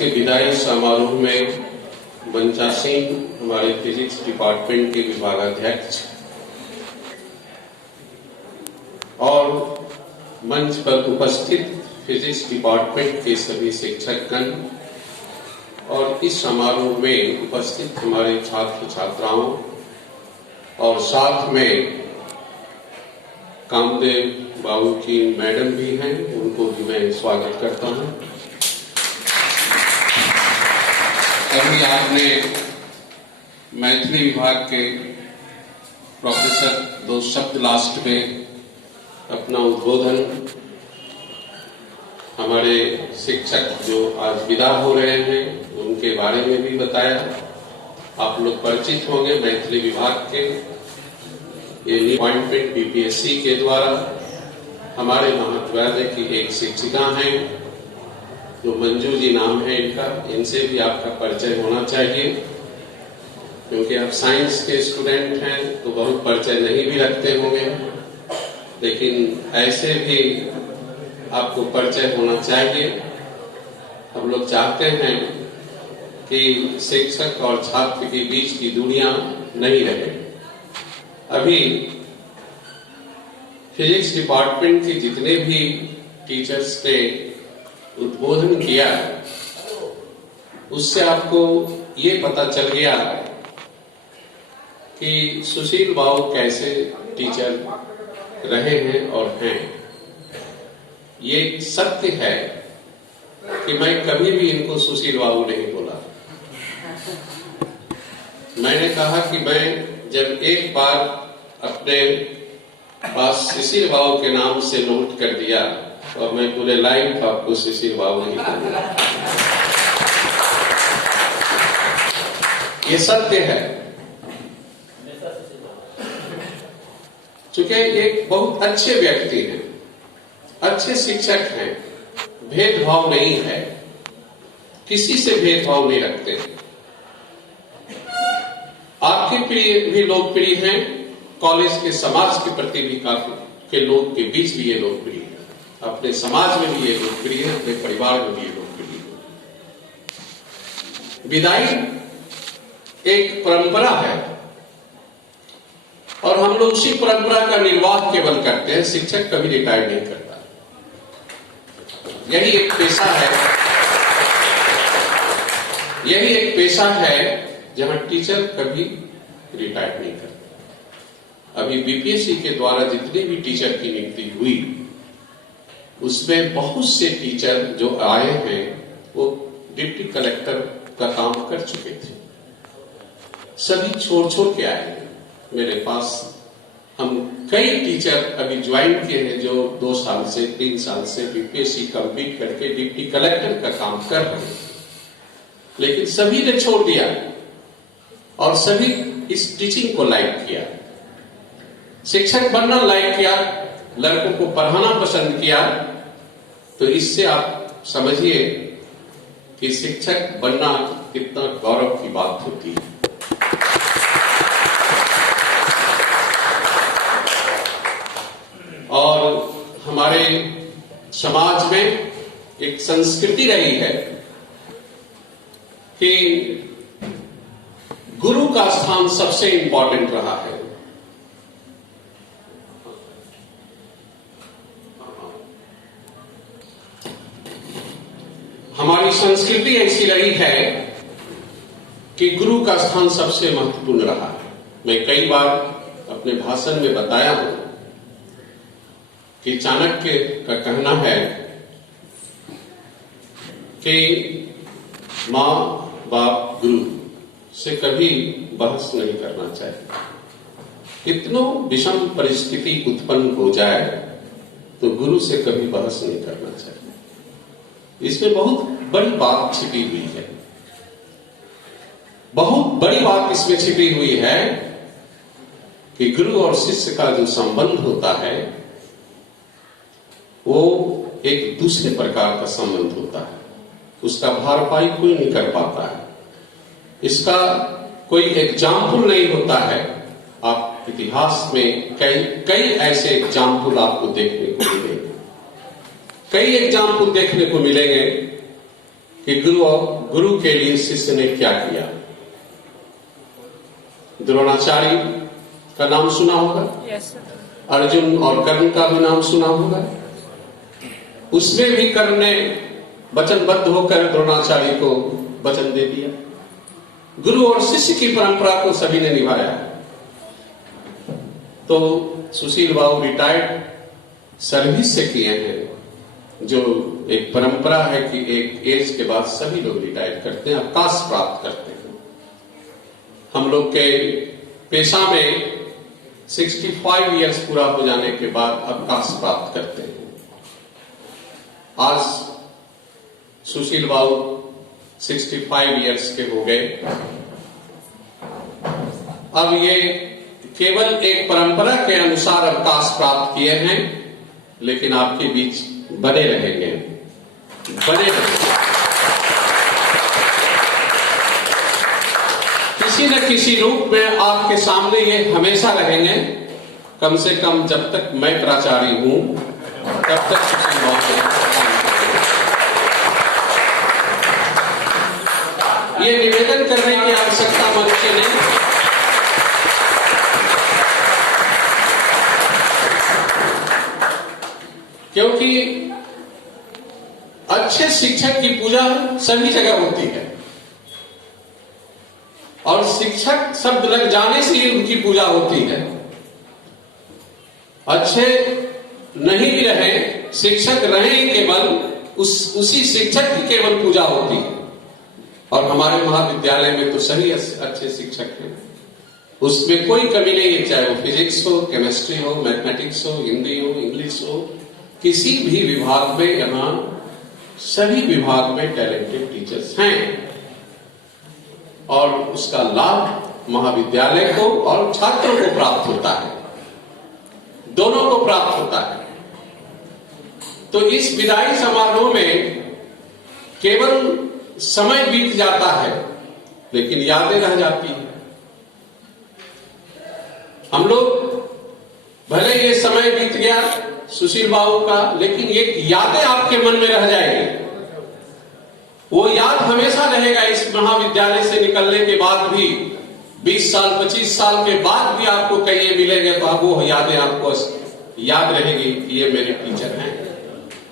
के विदाई समारोह में बंचा सिंह, हमारे फिजिक्स डिपार्टमेंट के विभागाध्यक्ष, और मंच पर उपस्थित फिजिक्स डिपार्टमेंट के सभी शिक्षकगण और इस समारोह में उपस्थित हमारे छात्र छात्राओं और साथ में कामदेव बाबू की मैडम भी हैं, उनको भी मैं स्वागत करता हूं। अभी आपने मैथिली विभाग के प्रोफेसर दो शब्द लास्ट में अपना उद्बोधन हमारे शिक्षक जो आज विदा हो रहे हैं उनके बारे में भी बताया। आप लोग परिचित होंगे मैथिली विभाग के ये अपॉइंटमेंट बीपीएससी के द्वारा हमारे महाविद्यालय की एक शिक्षिका हैं जो मंजू जी नाम है इनका, इनसे भी आपका परिचय होना चाहिए क्योंकि आप साइंस के स्टूडेंट हैं तो बहुत परिचय नहीं भी रखते होंगे, लेकिन ऐसे भी आपको परिचय होना चाहिए। हम लोग चाहते हैं कि शिक्षक और छात्र के बीच की दूरियां नहीं रहे। अभी फिजिक्स डिपार्टमेंट के जितने भी टीचर्स ने उद्बोधन किया उससे आपको ये पता चल गया कि सुशील बाबू कैसे टीचर रहे हैं और हैं। ये सत्य है कि मैं कभी भी इनको सुशील बाबू नहीं बोला। मैंने कहा कि मैं जब एक बार अपने पास सुशील बाबू के नाम से नोट कर दिया और मैं पूरे लाइफ आपको सुशील बाबू नहीं कहूंगा। ये सत्य है, चूंकि एक बहुत अच्छे व्यक्ति हैं, अच्छे शिक्षक हैं, भेदभाव नहीं है, किसी से भेदभाव नहीं रखते। आपके प्रिय भी लोकप्रिय हैं, कॉलेज के समाज के प्रति भी काफी के लोग के बीच भी ये लोकप्रिय है, अपने समाज में भी ये लोकप्रिय है, अपने परिवार में भी ये लोकप्रिय है। विदाई एक परंपरा है और हम लोग उसी परंपरा का निर्वाह केवल करते हैं। शिक्षक कभी रिटायर नहीं करता, यही एक पेशा है, यही एक पेशा है जहां टीचर कभी रिटायर नहीं करता। अभी बीपीएससी के द्वारा जितने भी टीचर की नियुक्ति हुई उसमें बहुत से टीचर जो आए हैं वो डिप्टी कलेक्टर का काम कर चुके थे, सभी छोड़ के आए हैं मेरे पास। हम कई टीचर अभी ज्वाइन किए हैं जो 2 साल से 3 साल से बीपीएससी कंप्लीट करके डिप्टी कलेक्टर का काम कर रहे हैं, लेकिन सभी ने छोड़ दिया और सभी इस टीचिंग को लाइक किया, शिक्षक बनना लाइक किया, लड़कों को पढ़ाना पसंद किया। तो इससे आप समझिए कि शिक्षक बनना कितना गौरव की बात होती है। और हमारे समाज में एक संस्कृति रही है कि गुरु का स्थान सबसे इंपॉर्टेंट रहा है। हमारी संस्कृति ऐसी रही है कि गुरु का स्थान सबसे महत्वपूर्ण रहा है। मैं कई बार अपने भाषण में बताया हूं कि चाणक्य का कहना है कि मां बाप गुरु से कभी बहस नहीं करना चाहिए। कितनों विषम परिस्थिति उत्पन्न हो जाए तो गुरु से कभी बहस नहीं करना चाहिए। इसमें बहुत बड़ी बात छिपी हुई है, बहुत बड़ी बात इसमें छिपी हुई है कि गुरु और शिष्य का जो संबंध होता है वो एक दूसरे प्रकार का संबंध होता है, उसका भरपाई कोई नहीं कर पाता है, इसका कोई एग्जाम्पल नहीं होता है। आप इतिहास में कई ऐसे एग्जाम्पल आपको देखने को मिलेंगे, कई एग्जाम्पल देखने को मिलेंगे कि गुरु के लिए शिष्य ने क्या किया। द्रोणाचार्य का नाम सुना होगा, अर्जुन और कर्ण का भी नाम सुना होगा। उसमें भी कर्ण ने वचनबद्ध होकर द्रोणाचार्य को वचन दे दिया। गुरु और शिष्य की परंपरा को सभी ने निभाया। तो सुशील बाबू रिटायर्ड सर्विस से किए हैं, जो एक परंपरा है कि एक एज के बाद सभी लोग रिटायर करते हैं, अवकाश प्राप्त करते हैं। हम लोग के पेशा में 65 इयर्स पूरा हो जाने के बाद अवकाश प्राप्त करते हैं। आज सुशील बाबू 65 इयर्स के हो गए। अब ये केवल एक परंपरा के अनुसार अवकाश प्राप्त किए हैं, लेकिन आपके बीच बने रहेंगे, बने रहेंगे। किसी न किसी रूप में आपके सामने ये हमेशा रहेंगे। कम से कम जब तक मैं प्राचार्य हूं तब तक सुशील बाबू ये निवेदन करने की आवश्यकता मनुष्य नहीं। क्योंकि अच्छे शिक्षक की पूजा सभी जगह होती है, और शिक्षक शब्द लग जाने से ही उनकी पूजा होती है। अच्छे नहीं भी रहे, शिक्षक रहे केवल उसी शिक्षक की केवल पूजा होती है। और हमारे महाविद्यालय में तो सही अच्छे शिक्षक हैं, उसमें कोई कमी नहीं है, चाहे वो फिजिक्स हो, केमिस्ट्री हो, मैथमेटिक्स हो, हिंदी हो, इंग्लिश हो, किसी भी विभाग में यहां सभी विभाग में टैलेंटेड टीचर्स हैं। और उसका लाभ महाविद्यालय को और छात्रों को प्राप्त होता है, दोनों को प्राप्त होता है। तो इस विदाई समारोह में केवल समय बीत जाता है, लेकिन यादें रह जाती हैं। हम लोग भले ये समय बीत गया सुशील बाबू का, लेकिन एक यादें आपके मन में रह जाएगी। वो याद हमेशा रहेगा। इस महाविद्यालय से निकलने के बाद भी 20 साल 25 साल के बाद भी आपको कहीं मिलेंगे तो आप वो यादें आपको याद रहेगी कि ये मेरे टीचर हैं।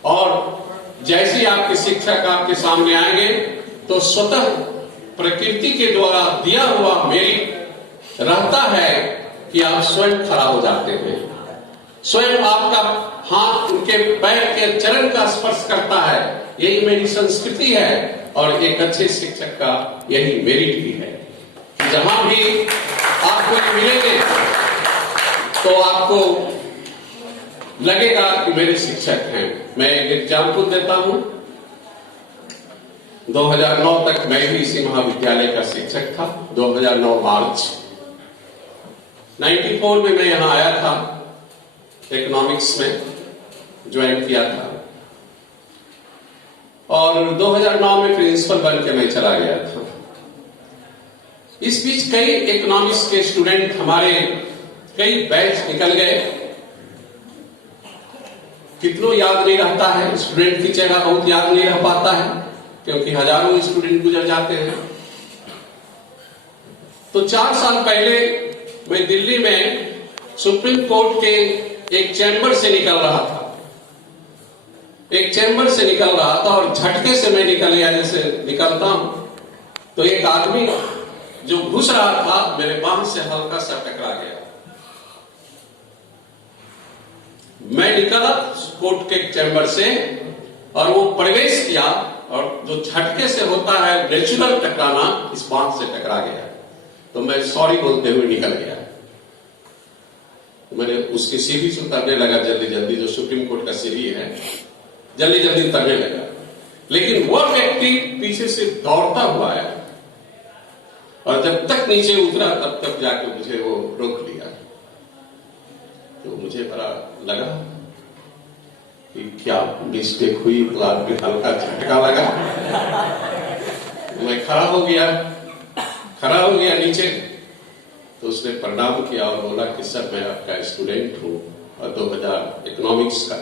और जैसे आपके शिक्षक आपके सामने आएंगे तो स्वतः प्रकृति के द्वारा दिया हुआ मेरिट रहता है कि आप स्वयं खड़ा हो जाते हैं, स्वयं आपका हाथ उनके पैर के चरण का स्पर्श करता है। यही मेरी संस्कृति है और एक अच्छे शिक्षक का यही मेरिट भी है कि जहां भी आपको मिलेंगे तो आपको लगेगा कि मेरे शिक्षक हैं। मैं एक एग्जाम्पल देता हूं। 2009 तक मैं भी इसी महाविद्यालय का शिक्षक था। 2009 मार्च 94 में मैं यहां आया था, इकोनॉमिक्स में ज्वाइन किया था, और 2009 में प्रिंसिपल बन के मैं चला गया था। इस बीच कई इकोनॉमिक्स के स्टूडेंट हमारे कई बैच निकल गए। कितनों याद नहीं रहता है, स्टूडेंट की चेहरा बहुत याद नहीं रह पाता है, क्योंकि हजारों स्टूडेंट गुजर जाते हैं। तो 4 साल पहले मैं दिल्ली में सुप्रीम कोर्ट के एक चैम्बर से निकल रहा था, और झटके से मैं निकल गया। जैसे निकलता हूं तो एक आदमी जो घुस रहा था मेरे बांह से हल्का सा टकरा गया। मैं निकला कोर्ट के चैम्बर से और वो प्रवेश किया, और जो झटके से होता है नेचुरल टकराना, इस बांह से टकरा गया। तो मैं सॉरी बोलते हुए निकल गया। मैंने उसकी सीढ़ी से उतरने लगा जल्दी जल्दी, जो सुप्रीम कोर्ट का सीढ़ी है, जल्दी जल्दी उतरने लगा। लेकिन वह व्यक्ति पीछे से दौड़ता हुआ आया, और जब तक नीचे उतरा तब तक जाके मुझे वो रोक लिया। तो मुझे बड़ा लगा कि क्या मिस्टेक हुई, तो आदमी हल्का झटका लगा। मैं खड़ा हो गया नीचे। तो उसने प्रणाम किया और बोला कि सर मैं आपका स्टूडेंट हूँ, और 2000 इकोनॉमिक्स का,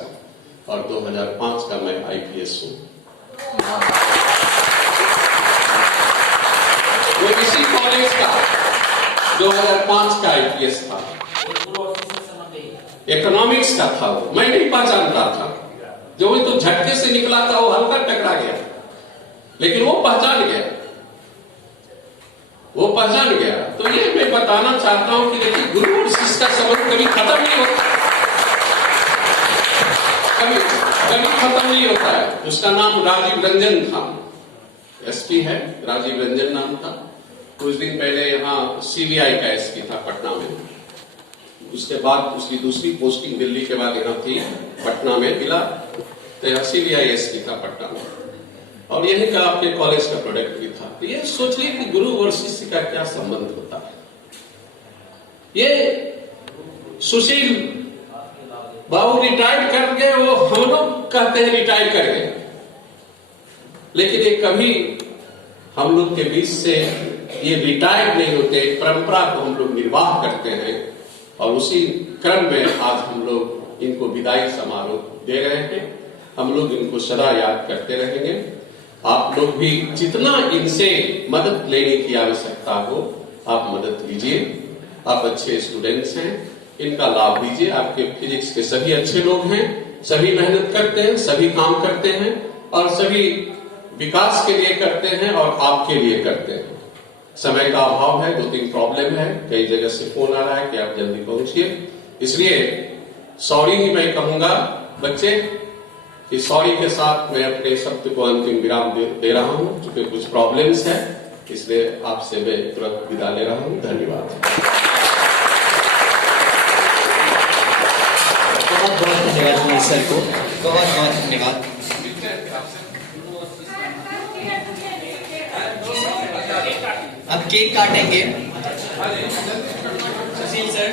और 2005 का मैं IPS हूँ। 2005 का IPS था, इकोनॉमिक्स का था वो, मैं नहीं पहचान रहा था, जो वो तो झटके से निकला था वो हल्का टकरा गया, लेकिन वो पहचान गया, वो पहचान गया। तो ये मैं बताना चाहता हूं कि देखिए गुरु और शिष्य का संबंध कभी खत्म नहीं होता, कभी कभी खत्म नहीं होता है। उसका नाम राजीव रंजन था, एसपी है, राजीव रंजन नाम था। कुछ दिन पहले यहाँ CBI का एसपी था पटना में, उसके बाद उसकी दूसरी पोस्टिंग दिल्ली के बाद यहाँ थी, पटना में मिला, तो यहाँ CBI एसपी था पटना में, और यही का आपके कॉलेज का प्रोडक्ट भी था। तो ये सोचिए कि गुरु और शिष्य का क्या संबंध होता है। ये सुशील बाबू रिटायर कर गए, वो हम लोग कहते हैं रिटायर कर गए, लेकिन ये कभी हम लोग के बीच से ये रिटायर नहीं होते, परंपरा को हम लोग निर्वाह करते हैं, और उसी क्रम में आज हम लोग इनको विदाई समारोह दे रहे हैं। हम लोग इनको सदा याद करते रहेंगे। आप लोग भी जितना इनसे मदद लेने की आवश्यकता हो आप मदद लीजिए। आप अच्छे स्टूडेंट्स हैं, इनका लाभ लीजिए। आपके फिजिक्स के सभी अच्छे लोग हैं, सभी मेहनत करते हैं, सभी काम करते हैं, और सभी विकास के लिए करते हैं और आपके लिए करते हैं। समय का अभाव है, 2-3 प्रॉब्लम है, कई जगह से फोन आ रहा है कि आप जल्दी पहुंचिए, इसलिए सॉरी ही मैं कहूंगा बच्चे, कि सॉरी के साथ मैं अपने शब्द को अंतिम विराम दे रहा हूं। क्योंकि कुछ प्रॉब्लम्स है, इसलिए आपसे मैं तुरंत विदा ले रहा हूं। धन्यवाद। बहुत बहुत धन्यवाद सर को, बहुत बहुत धन्यवाद। अब केक काटेंगे सुशील सर।